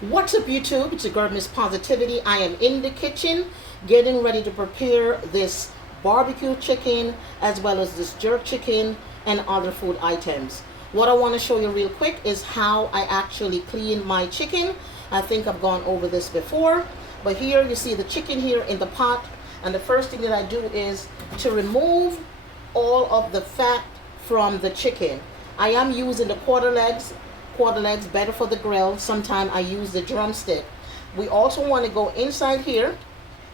What's up, YouTube? It's your girl, Miss Positivity. I am in the kitchen getting ready to prepare this barbecue chicken as well as this jerk chicken and other food items. What I want to show you real quick is how I actually clean my chicken. I think I've gone over this before, but here you see the chicken here in the pot, and the first thing that I do is to remove all of the fat from the chicken. I am using the quarter legs better for the grill. Sometimes I use the drumstick. We also want to go inside here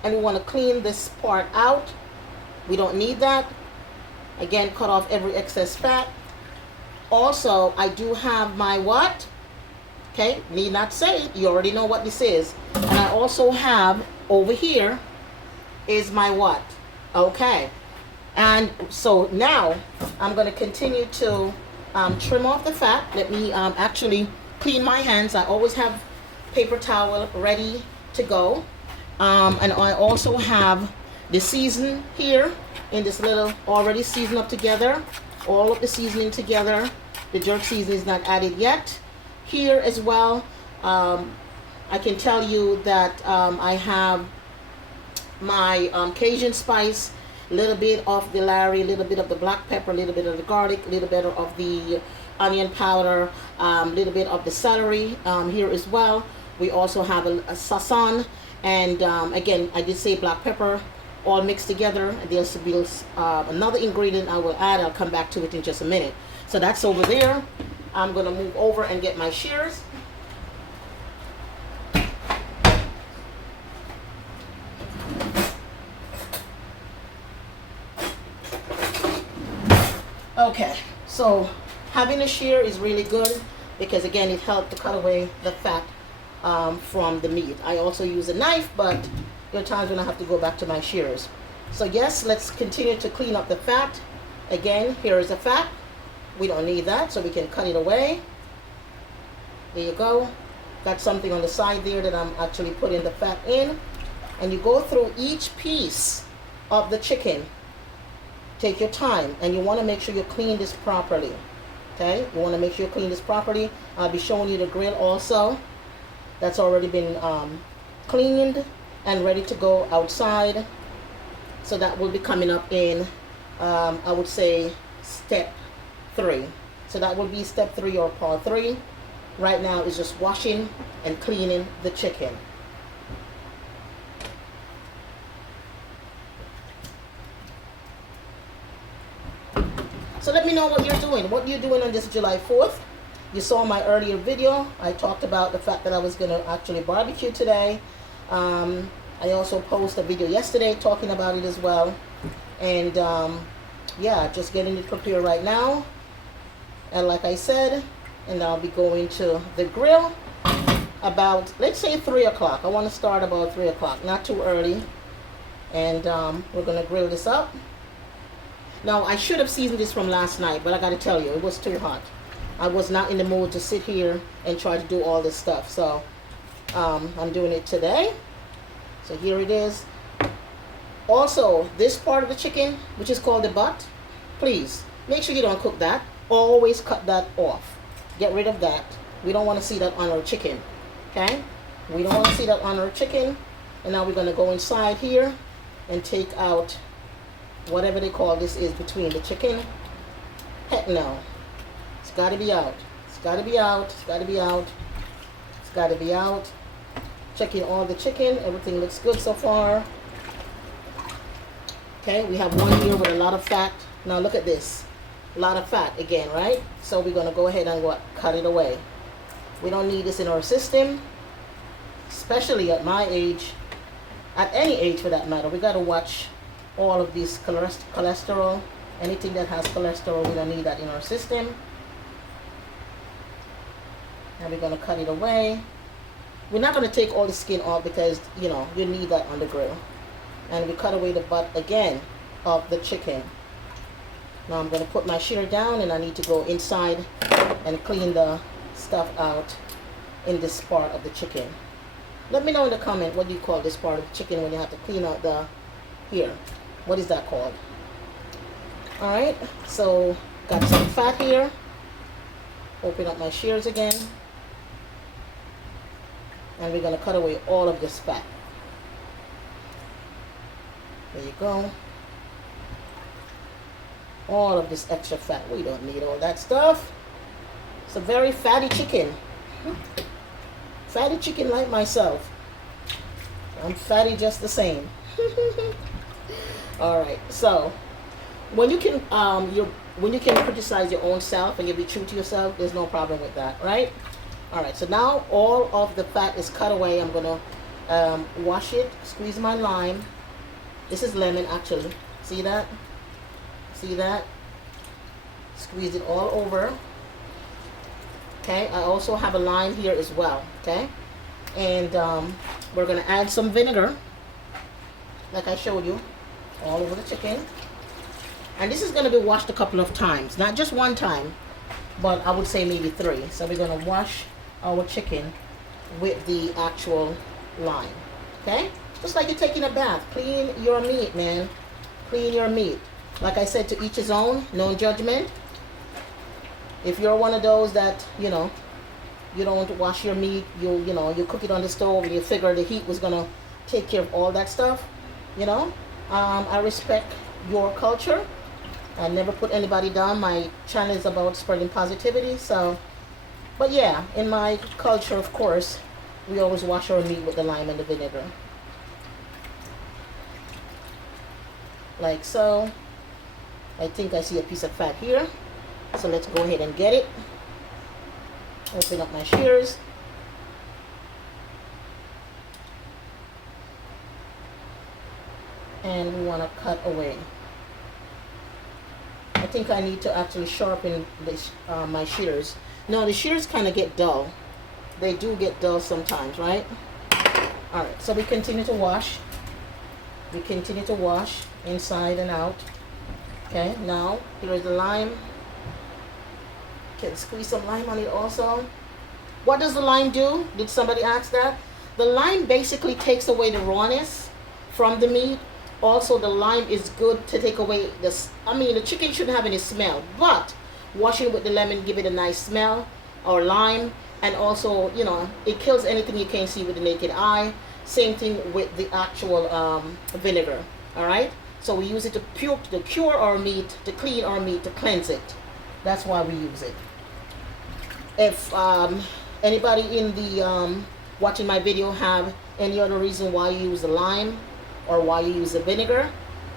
and we want to clean this part out. We don't need that. Again, cut off every excess fat. Also, I do have my what? Okay, need not say it. You already know what this is. And I also have over here is my what? Okay. And so now I'm going to continue to trim off the fat. Let me actually clean my hands. I always have paper towel ready to go. And I also have the season here in this little already seasoned up together. All of the seasoning together. The jerk seasoning is not added yet. Here as well, I can tell you that I have my Cajun spice, a little bit of the Larry, a little bit of the black pepper, a little bit of the garlic, a little bit of the onion powder, a little bit of the celery here as well. We also have a sazon, and again, I did say black pepper, all mixed together. There's another ingredient I will add. I'll come back to it in just a minute. So that's over there. I'm going to move over and get my shears. Okay, so having a shear is really good because again it helps to cut away the fat from the meat. I also use a knife, but there are times when I have to go back to my shears. So yes, let's continue to clean up the fat. Again, here is the fat. We don't need that, so we can cut it away. There you go. Got something on the side there that I'm actually putting the fat in. And you go through each piece of the chicken. Take your time, and you want to make sure you clean this properly. Okay, you want to make sure you clean this properly. I'll be showing you the grill also. That's already been cleaned and ready to go outside. So that will be coming up in, I would say, step 3. So that will be step 3 or part 3. Right now is just washing and cleaning the chicken. So let me know what you're doing. What you're doing on this July 4th. You saw my earlier video. I talked about the fact that I was going to actually barbecue today. I also posted a video yesterday talking about it as well. And yeah, just getting it prepared right now. And like I said, and I'll be going to the grill about, let's say 3 o'clock. I want to start about 3 o'clock, not too early. And we're going to grill this up. Now, I should have seasoned this from last night, but I got to tell you, it was too hot. I was not in the mood to sit here and try to do all this stuff. So, I'm doing it today. So, here it is. Also, this part of the chicken, which is called the butt, please, make sure you don't cook that. Always cut that off. Get rid of that. We don't want to see that on our chicken. Okay? We don't want to see that on our chicken. And now we're going to go inside here and take out whatever they call this is between the chicken. Heck no. It's got to be out. It's got to be out. It's got to be out. It's got to be out. Checking all the chicken. Everything looks good so far. Okay, we have one here with a lot of fat. Now look at this. A lot of fat again, right? So we're going to go ahead and what? Cut it away. We don't need this in our system. Especially at my age. At any age for that matter. We got to watch all of these cholesterol. Anything that has cholesterol, we don't need that in our system. Now we're going to cut it away. We're not going to take all the skin off because, you know, you need that on the grill. And we cut away the butt again of the chicken. Now I'm going to put my shear down and I need to go inside and clean the stuff out in this part of the chicken. Let me know in the comment what you call this part of the chicken when you have to clean out the here. What is that called? Alright, so got some fat here. Open up my shears again. And we're going to cut away all of this fat. There you go. All of this extra fat. We don't need all that stuff. It's a very fatty chicken. Fatty chicken like myself. I'm fatty just the same. All right. So when you can criticize your own self and you be true to yourself, there's no problem with that, right? All right. So now all of the fat is cut away. I'm gonna wash it. Squeeze my lime. This is lemon, actually. See that? See that? Squeeze it all over. Okay, I also have a lime here as well. Okay, and we're gonna add some vinegar, like I showed you, all over the chicken. And this is gonna be washed a couple of times, not just one time, but I would say maybe 3. So we're gonna wash our chicken with the actual lime. Okay, just like you're taking a bath. Clean your meat, man. Clean your meat. Like I said, to each his own, no judgment. If you're one of those that, you know, you don't wash your meat, you cook it on the stove and you figure the heat was gonna take care of all that stuff, you know, I respect your culture. I never put anybody down. My channel is about spreading positivity. So, but yeah, in my culture, of course, we always wash our meat with the lime and the vinegar. Like so. I think I see a piece of fat here. So let's go ahead and get it. Open up my shears. And we want to cut away. I think I need to actually sharpen this, my shears. No, the shears kind of get dull. They do get dull sometimes, right? Alright, so we continue to wash. We continue to wash inside and out. Okay, now here's the lime. Can squeeze some lime on it also. What does the lime do? Did somebody ask that? The lime basically takes away the rawness from the meat. Also, the lime is good to take away this. I mean, the chicken shouldn't have any smell, but washing with the lemon give it a nice smell, or lime, and also, you know, it kills anything you can't see with the naked eye. Same thing with the actual vinegar. All right. So we use it to cure our meat, to clean our meat, to cleanse it. That's why we use it. If anybody in the watching my video have any other reason why you use the lime or why you use the vinegar,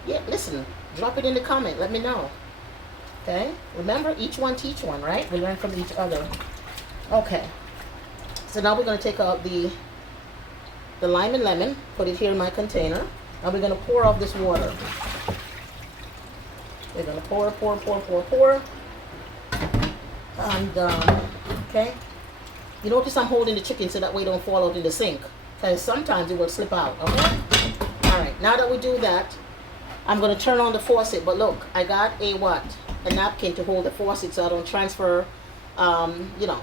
yeah, listen, drop it in the comment. Let me know. Okay. Remember, each one teach one, right? We learn from each other. Okay. So now we're going to take out the lime and lemon, put it here in my container, and we're going to pour off this water. We're going to pour. And, okay. You notice I'm holding the chicken so that way it don't fall out in the sink, because sometimes it will slip out, okay? All right, now that we do that, I'm going to turn on the faucet. But look, I got a what? A napkin to hold the faucet so I don't transfer, you know,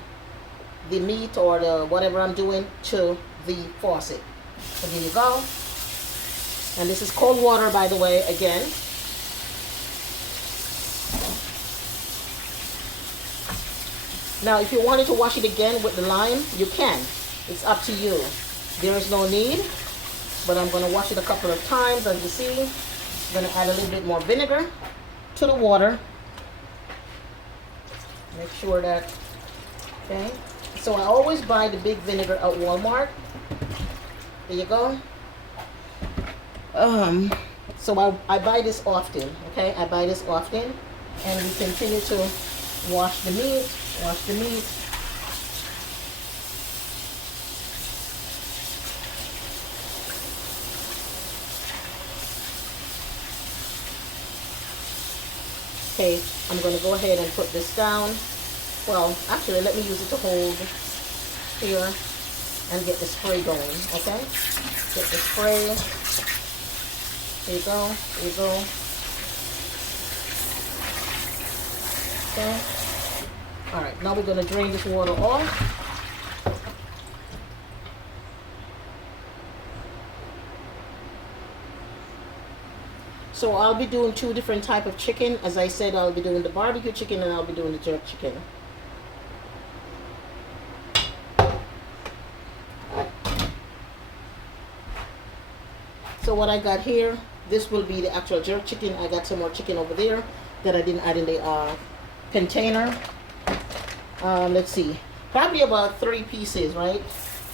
the meat or the whatever I'm doing to the faucet. So here you go. And this is cold water, by the way, again. Now, if you wanted to wash it again with the lime, you can. It's up to you. There is no need. But I'm going to wash it a couple of times, as you see. I'm going to add a little bit more vinegar to the water. Make sure that, okay. So I always buy the big vinegar at Walmart. There you go. So I buy this often, okay? I buy this often. And we continue to wash the meat. Wash the meat. Okay, I'm going to go ahead and put this down. Well, actually, let me use it to hold here and get the spray going, okay? Get the spray. There you go. There you go. Okay. All right, now we're going to drain this water off. So I'll be doing 2 different types of chicken. As I said, I'll be doing the barbecue chicken and I'll be doing the jerk chicken. So what I got here, this will be the actual jerk chicken. I got some more chicken over there that I didn't add in the container. Let's see, probably about 3 pieces, right?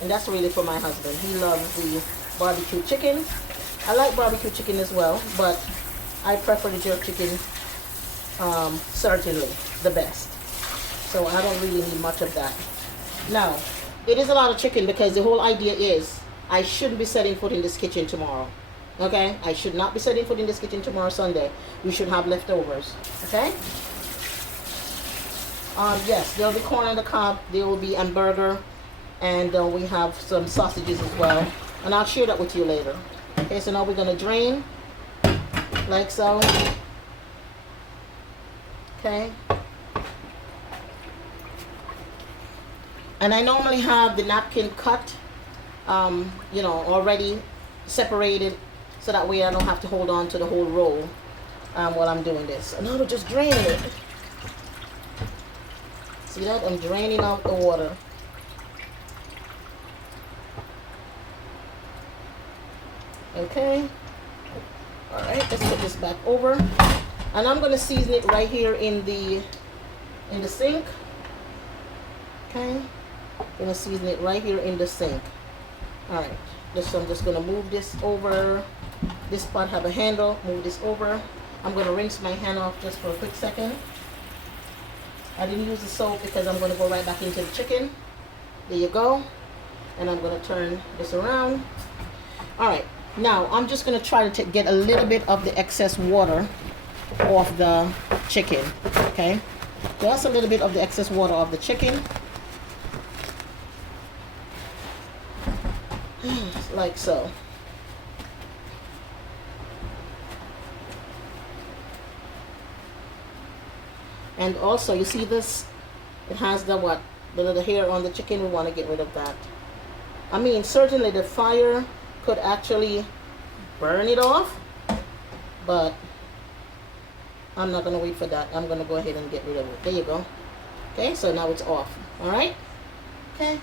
And that's really for my husband. He loves the barbecue chicken. I like barbecue chicken as well, but I prefer the jerk chicken, certainly the best. So I don't really need much of that. Now, it is a lot of chicken because the whole idea is I shouldn't be setting foot in this kitchen tomorrow. Okay? I should not be setting foot in this kitchen tomorrow, Sunday. We should have leftovers. Okay? Yes, there'll be corn on the cob. There will be hamburger. And we have some sausages as well. And I'll share that with you later. Okay, so now we're going to drain. Like so. Okay. And I normally have the napkin cut, you know, already separated, so that way I don't have to hold on to the whole roll while I'm doing this. And now we're just draining it. See that? I'm draining out the water. Okay. All right, let's put this back over. And I'm going to season it right here in the sink. Okay. I'm going to season it right here in the sink. All right. So I'm just going to move this over. This pot have a handle. Move this over. I'm going to rinse my hand off just for a quick second. I didn't use the soap because I'm going to go right back into the chicken. There you go. And I'm going to turn this around. All right. Now, I'm just going to try to get a little bit of the excess water off the chicken. Okay. Just a little bit of the excess water off the chicken. Like so. And also, you see this? It has the what? The little hair on the chicken. We want to get rid of that. I mean, certainly the fire could actually burn it off, but I'm not going to wait for that. I'm going to go ahead and get rid of it. There you go. Okay, so now it's off. All right. Okay.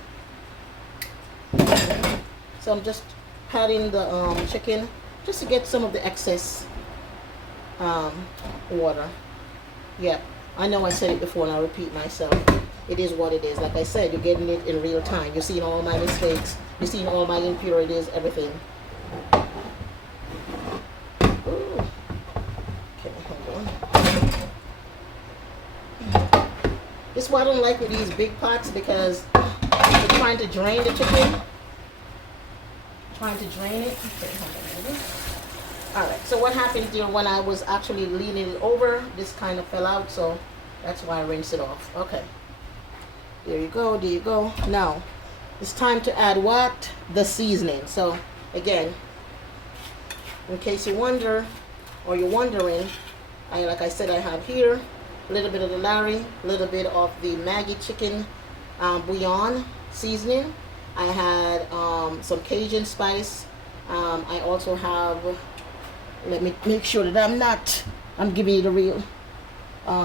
So I'm just patting the chicken just to get some of the excess water. Yeah, I know I said it before and I repeat myself. It is what it is. Like I said, you're getting it in real time. You're seeing all my mistakes. You're seeing all my impurities, everything. Ooh. Okay, hold on. This is why I don't like with these big pots, because you're trying to drain the chicken. Trying to drain it. Okay, hold on. Alright, so what happened here when I was actually leaning it over, this kind of fell out, so that's why I rinsed it off. Okay. There you go, there you go. Now, it's time to add what? The seasoning. So, again, in case you wonder, or you're wondering, like I said, I have here a little bit of the Larry, a little bit of the Maggi chicken bouillon seasoning. I had some Cajun spice. I also have, let me make sure that I'm giving you the real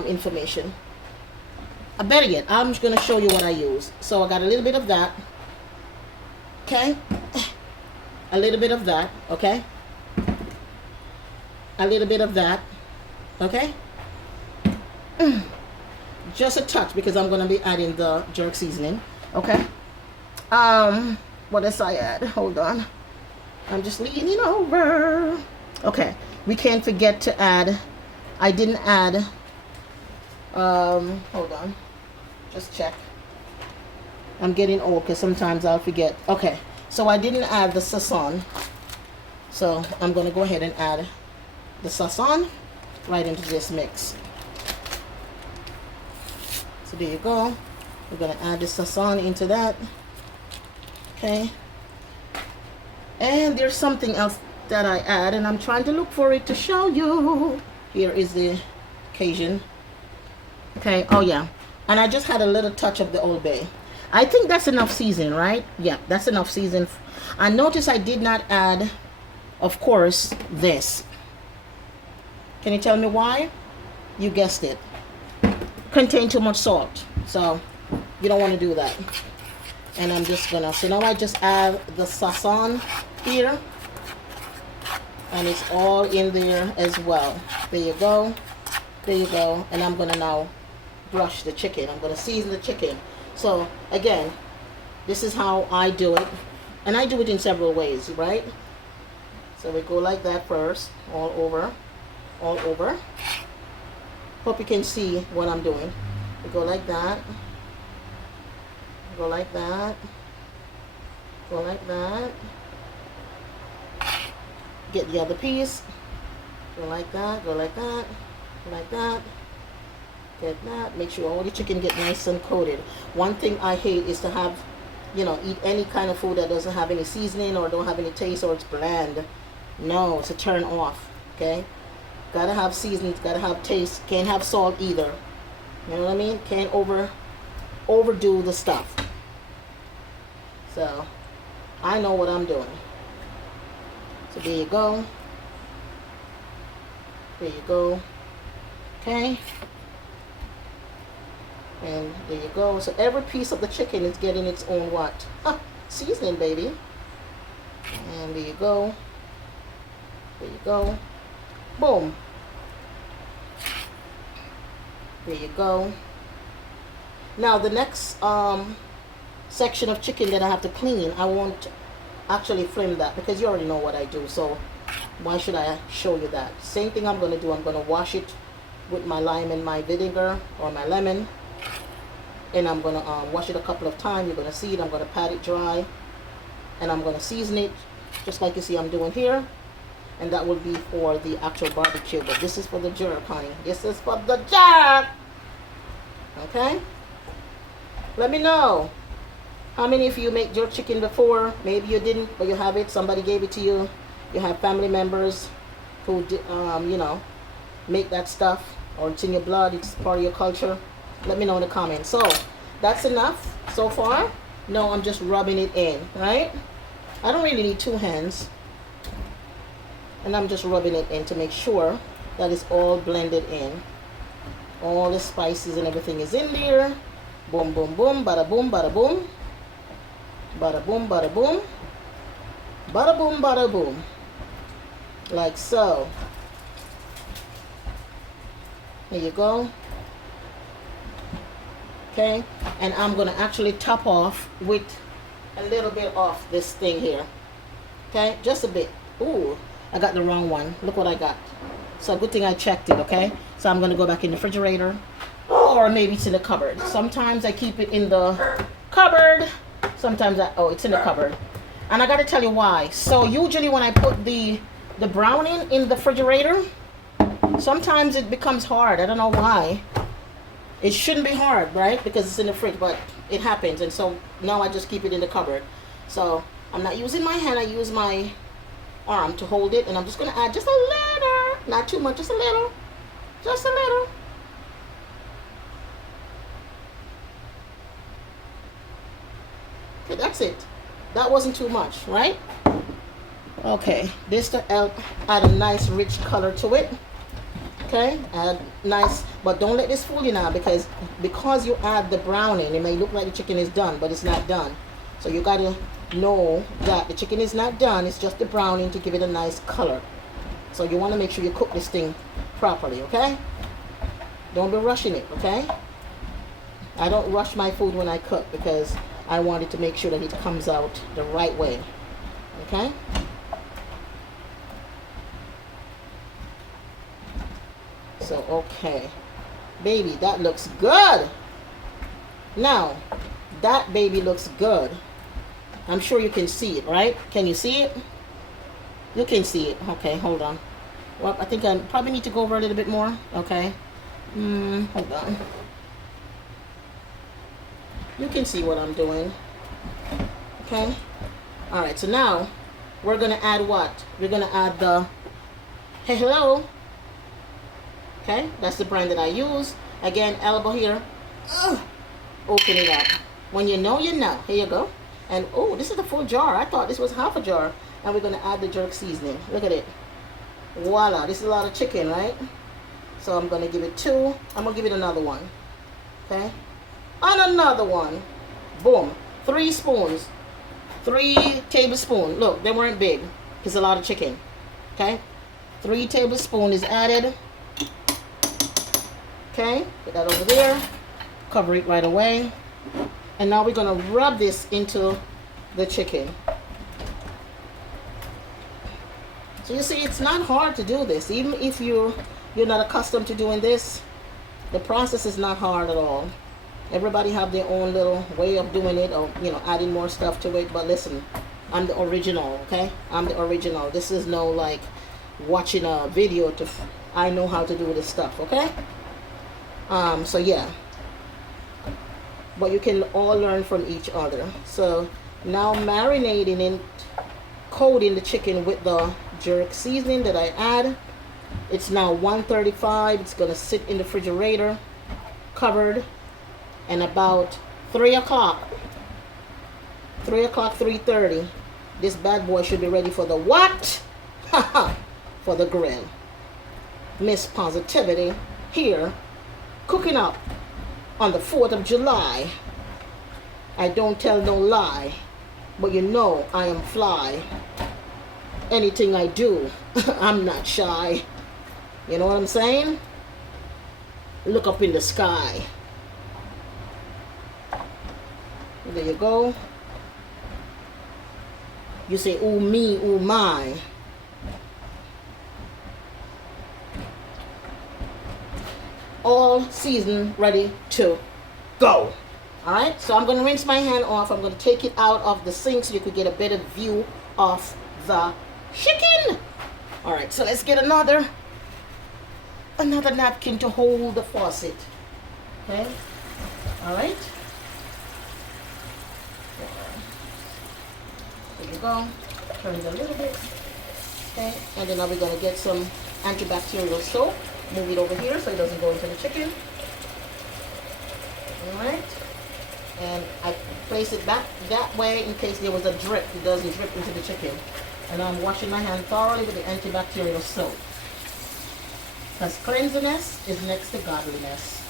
information. Better yet, I'm just going to show you what I use. So I got a little bit of that. Okay. A little bit of that. Okay. A little bit of that. Okay. Just a touch, because I'm going to be adding the jerk seasoning. Okay. What else I add? Hold on. I'm just leaning over. Okay. We can't forget to add, I didn't add, hold on. Just check. I'm getting old because sometimes I'll forget. Okay. So I didn't add the sazon. So I'm going to go ahead and add the sazon right into this mix. So there you go. We're going to add the sazon into that. Okay. And there's something else that I add, and I'm trying to look for it to show you. Here is the Cajun. Okay. Oh yeah. And I just had a little touch of the Old Bay. I think that's enough seasoning, right? Yeah, that's enough seasoning. I noticed I did not add, of course, this. Can you tell me why? You guessed it. Contain too much salt. So you don't want to do that. And I'm just gonna, so now I just add the sazon here. And it's all in there as well. There you go. There you go. And I'm gonna now brush the chicken. I'm gonna season the chicken. So again, this is how I do it. And I do it in several ways, right? So we go like that first, all over, all over. Hope you can see what I'm doing. We go like that, go like that, go like that. Get the other piece, go like that, go like that, go like that. Get that. Make sure all the chicken get nice and coated. One thing I hate is to have, you know, eat any kind of food that doesn't have any seasoning or don't have any taste or it's bland. No, it's a turn off. Okay, gotta have seasonings, gotta have taste. Can't have salt either. You know what I mean? Can't overdo the stuff. So I know what I'm doing. So there you go. There you go. Okay. And there you go. So every piece of the chicken is getting its own what? Seasoning, baby. And there you go. There you go. Boom. There you go. Now the next section of chicken that I have to clean, I won't actually film that because you already know what I do. So why should I show you that? Same thing I'm going to do. I'm going to wash it with my lime and my vinegar or my lemon. And I'm going to wash it a couple of times. You're going to see it. I'm going to pat it dry. And I'm going to season it just like you see I'm doing here. And that will be for the actual barbecue. But this is for the jerk, honey. This is for the jerk. Okay? Let me know. How many of you make jerk chicken before? Maybe you didn't, but you have it. Somebody gave it to you. You have family members who, you know, make that stuff. Or it's in your blood. It's part of your culture. Let me know in the comments. So, that's enough so far. No, I'm just rubbing it in, right? I don't really need two hands. And I'm just rubbing it in to make sure that it's all blended in. All the spices and everything is in there. Boom, boom, boom. Bada boom, bada boom. Bada boom, bada boom. Bada boom, bada boom. Like so. There you go. Okay. And I'm going to actually top off with a little bit of this thing here. Okay. Just a bit. Ooh. I got the wrong one. Look what I got. So good thing I checked it, okay? So I'm going to go back in the refrigerator. Or maybe it's in the cupboard. Sometimes I keep it in the cupboard. Sometimes it's in the cupboard. And I got to tell you why. So usually when I put the browning in the refrigerator, sometimes it becomes hard. I don't know why. It shouldn't be hard, right? Because it's in the fridge, but it happens. And so now I just keep it in the cupboard. So I'm not using my hand. I use my arm to hold it, and I'm just going to add just a little, not too much, just a little, just a little. Okay, that's it. That wasn't too much, right? Okay, this to add a nice rich color to it. Okay, add nice, but don't let this fool you now, because you add the browning, it may look like the chicken is done, but it's not done. So you got to know that the chicken is not done. It's just the browning to give it a nice color. So you want to make sure you cook this thing properly, okay? Don't be rushing it, okay? I don't rush my food when I cook because I want it to make sure that it comes out the right way, okay? So, okay. Baby, that looks good. Now, that baby looks good. I'm sure you can see it, right? Can you see it? You can see it. Okay, hold on. Well, I think I probably need to go over a little bit more. Okay. Hold on. You can see what I'm doing. Okay. All right, so now we're going to add what? We're going to add the Hey Hello. Okay, that's the brand that I use. Again, elbow here. Open it up. When you know, you know. Here you go. And, oh, this is a full jar. I thought this was half a jar. And we're going to add the jerk seasoning. Look at it. Voila. This is a lot of chicken, right? So I'm going to give it 2. I'm going to give it another one. Okay. And another one. Boom. 3 spoons. 3 tablespoons. Look, they weren't big. It's a lot of chicken. Okay, 3 tablespoons is added. Okay, put that over there, cover it right away. And now we're gonna rub this into the chicken. So you see, it's not hard to do this. Even if you're not accustomed to doing this, the process is not hard at all. Everybody have their own little way of doing it, or adding more stuff to it. But listen, I'm the original, okay? I'm the original. This is no like watching a video I know how to do this stuff, okay? So yeah. But you can all learn from each other. So now marinating and coating the chicken with the jerk seasoning that I add. It's now 1:35. It's gonna sit in the refrigerator, covered, and about 3 o'clock, 3:30, this bad boy should be ready for the what? For the grill. Miss Positivity here, cooking up on the 4th of July. I don't tell no lie, but you know I am fly. Anything I do, I'm not shy. You know what I'm saying? Look up in the sky. There you go. You say, ooh me, ooh my. All seasoned, ready to go. Alright, so I'm going to rinse my hand off. I'm going to take it out of the sink so you could get a better view of the chicken. Alright, so let's get another napkin to hold the faucet. Okay, alright. There you go. Turn it a little bit. Okay, and then now we're going to get some antibacterial soap. Move it over here so it doesn't go into the chicken. Alright. And I place it back that way in case there was a drip. It doesn't drip into the chicken. And I'm washing my hand thoroughly with the antibacterial soap. Because cleanliness is next to godliness.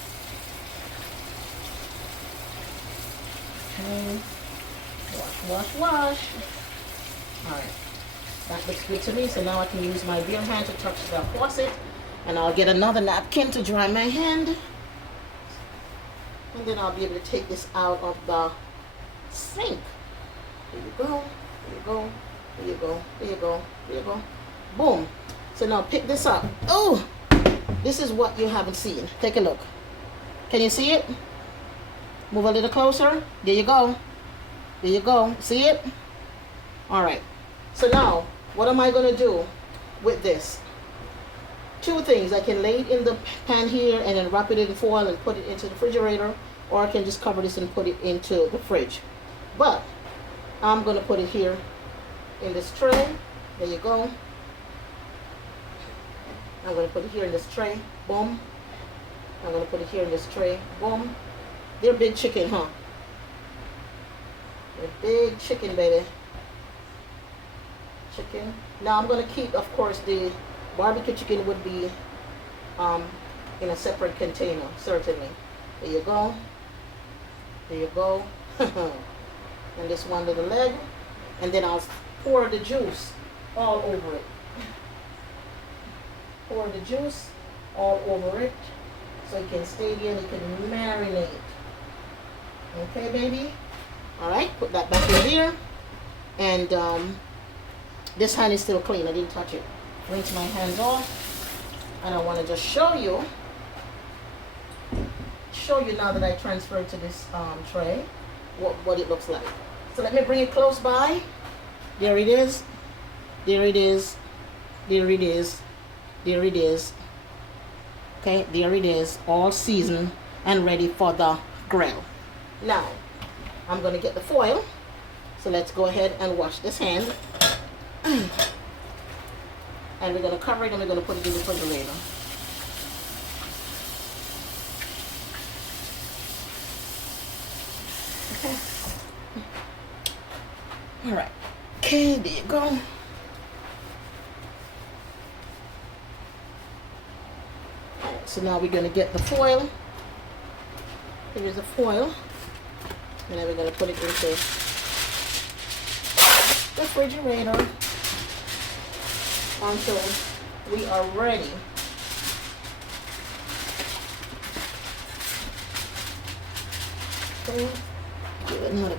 Okay. Wash, wash, wash. Alright. That looks good to me. So now I can use my bare hand to touch the faucet. And I'll get another napkin to dry my hand. And then I'll be able to take this out of the sink. There you go. There you go. There you go. There you go. There you go. Boom. So now pick this up. Oh, this is what you haven't seen. Take a look. Can you see it? Move a little closer. There you go. There you go. See it? All right. So now, what am I going to do with this? 2 things. I can lay it in the pan here and then wrap it in foil and put it into the refrigerator, or I can just cover this and put it into the fridge. But I'm going to put it here in this tray. There you go. I'm going to put it here in this tray. Boom. I'm going to put it here in this tray. Boom. They're big chicken, huh? They're big chicken, baby. Chicken. Now I'm going to keep, of course, the barbecue chicken would be in a separate container, certainly. There you go. There you go. And this one little leg. And then I'll pour the juice all over it. Pour the juice all over it so it can stay there and it can marinate. Okay, baby? Alright, put that back in there. And this hand is still clean. I didn't touch it. Rinse my hands off. And I want to just show you now that I transferred to this tray what it looks like. So let me bring it close by. There it is. There it is. There it is. There it is. Okay, there it is. All seasoned and ready for the grill. Now, I'm going to get the foil. So let's go ahead and wash this hand. And we're going to cover it and we're going to put it in the refrigerator. Okay. Alright. Okay, there you go. So now we're going to get the foil. Here's the foil. And then we're going to put it into the refrigerator. until we are ready. Okay, give it another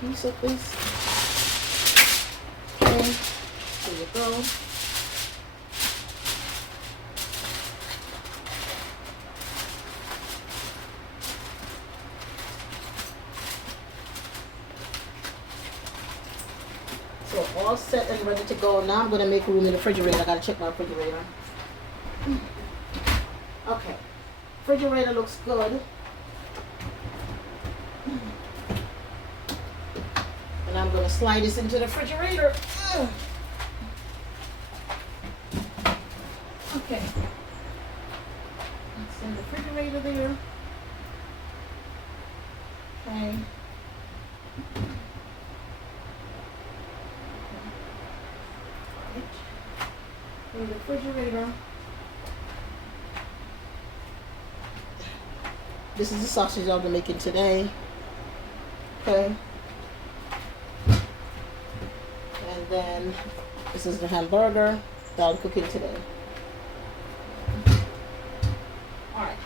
piece of this. Okay, there you go. So all set and ready to go. Now I'm going to make room in the refrigerator. I got to check my refrigerator. Okay, refrigerator looks good. And I'm going to slide this into the refrigerator. Okay. It's in the refrigerator there. Okay. In the refrigerator. This is the sausage I'll be making today. Okay. And then this is the hamburger that I'm cooking today. Alright.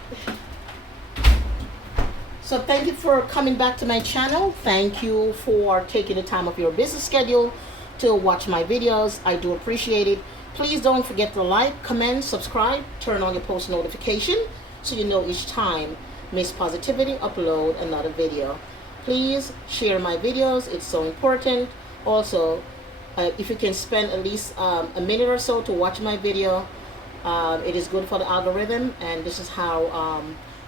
So thank you for coming back to my channel. Thank you for taking the time of your busy schedule to watch my videos. I do appreciate it. Please don't forget to like, comment, subscribe, turn on your post notification so you know each time Miss Positivity upload another video. Please share my videos. It's so important. Also, if you can spend at least a minute or so to watch my video, it is good for the algorithm, and this is how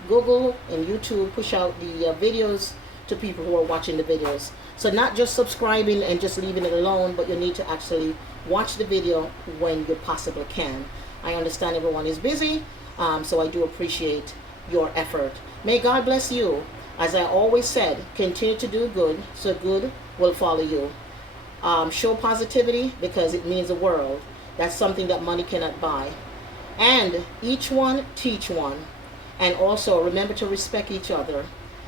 Google and YouTube push out the videos to people who are watching the videos. So not just subscribing and just leaving it alone, but you need to actually watch the video when you possibly can. I understand everyone is busy, so I do appreciate your effort. May God bless you. As I always said, continue to do good, so good will follow you. Show positivity because it means the world. That's something that money cannot buy. And each one teach one. And also remember to respect each other.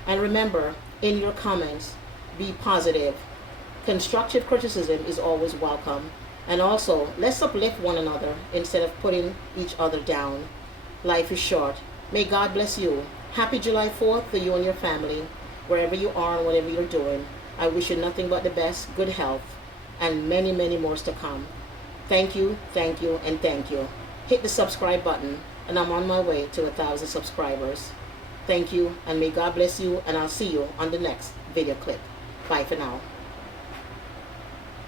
And remember, in your comments, be positive. Constructive criticism is always welcome. And also, let's uplift one another instead of putting each other down. Life is short. May God bless you. Happy July 4th to you and your family, wherever you are and whatever you're doing. I wish you nothing but the best, good health, and many, many more to come. Thank you, and thank you. Hit the subscribe button, and I'm on my way to 1,000 subscribers. Thank you, and may God bless you, and I'll see you on the next video clip. Bye for now.